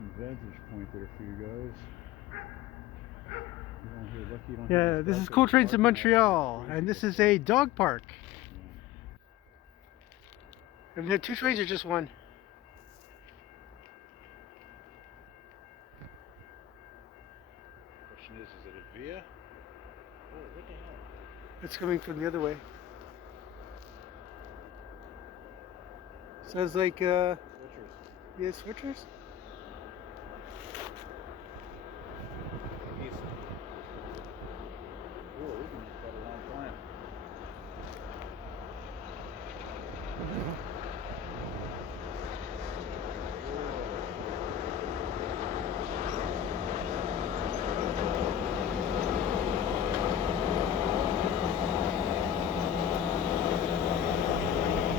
decent vantage point there for you guys. You don't hear lucky, you don't Yeah, hear this is traffic Cool Trains in parking lot. Montreal, and this is a dog park. Yeah. And there 2 trains or just 1? Question is it a via? Oh, what the hell? It's coming from the other way. Sounds like, Switchers. yeah, switchers? East. Oh, we've been quite a long time.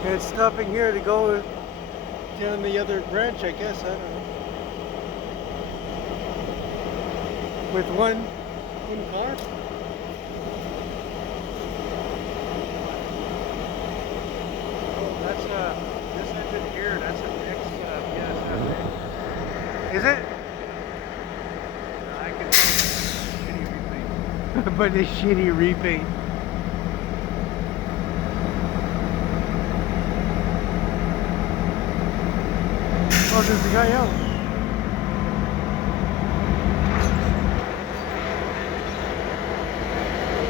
And it's stopping here to go down the other branch, I guess. I don't know. With one car? Oh, that's this engine here, that's an ex-BSF. Is it? I can tell shitty repaint. But the shitty repaint. Oh, there's a guy out.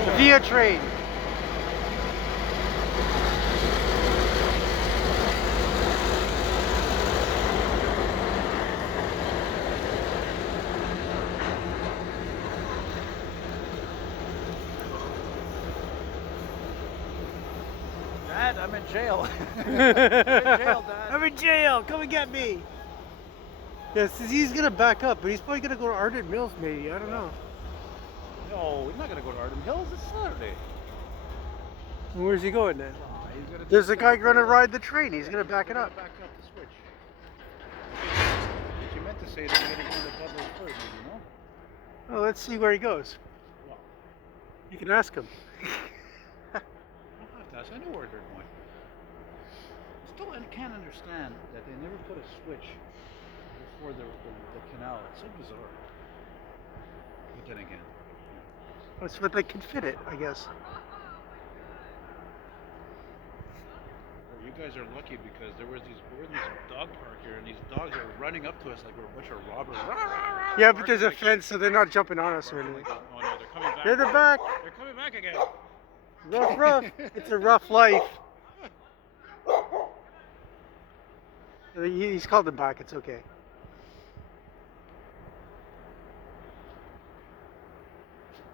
The Via train. Dad, I'm in jail. I'm in jail, Dad. I'm in jail. Come and get me. Yes, he's gonna back up, but he's probably gonna go to Ardent Mills, maybe. I don't know. No, he's not gonna go to Arden Hills. It's Saturday. And where's he going then? Oh, he's gonna There's a guy gonna ride the train. He's gonna back it up. Back up the switch. What you meant to say is you're gonna go to Butler's first, you know? Well, let's see where he goes. Well, You can ask him. I don't have to ask. I know where they're going. Still, I can't understand that they never put a switch before the canal. It's so bizarre. But then again, That's what they can fit it, I guess. well, you guys are lucky because we're in this dog park here, and these dogs are running up to us like we're a bunch of robbers. Yeah, but there's a fence, so they're not jumping on us or anything. Oh no, they're coming back. There they're back. They're coming back again. Rough, rough. It's a rough life. He's called them back. It's okay.